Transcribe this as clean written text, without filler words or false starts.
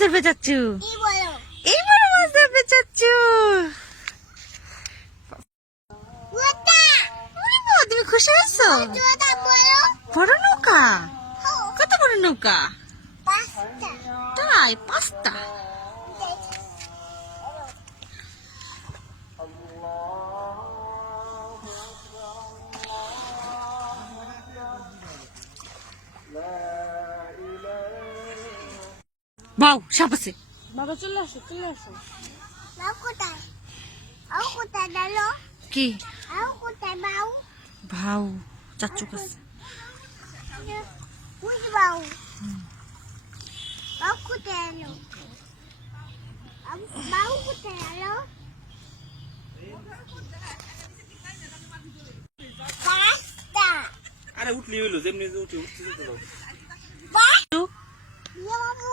ধরবে চাচ্ছু? কি বলো? এই বড় মাছ ধরবে চাচ্ছু? ওটা ওরে বাবা, তুমি খুশি হয়েছো? ওটা বলো। বড় নৌকা? হ্যাঁ, কত বড় নৌকা? পাঁচটা। তাই 5টা? বাউ, সাপ আছে। বাবা চলে আসো চলে আসো। বাউ কোথায়? আউ কোথায় ডালো? কি? আউ কোথায় বাউ? ভাউ, চাচ্চু কাছে। বুঝ বাউ। বাউ কোথায় এলো? বাউ কোথায় এলো? পাঁচটা। আরে উঠলি হইলো যেমনি যে উঠে উঠতেছে তো বাহ! ইয়ে বাবু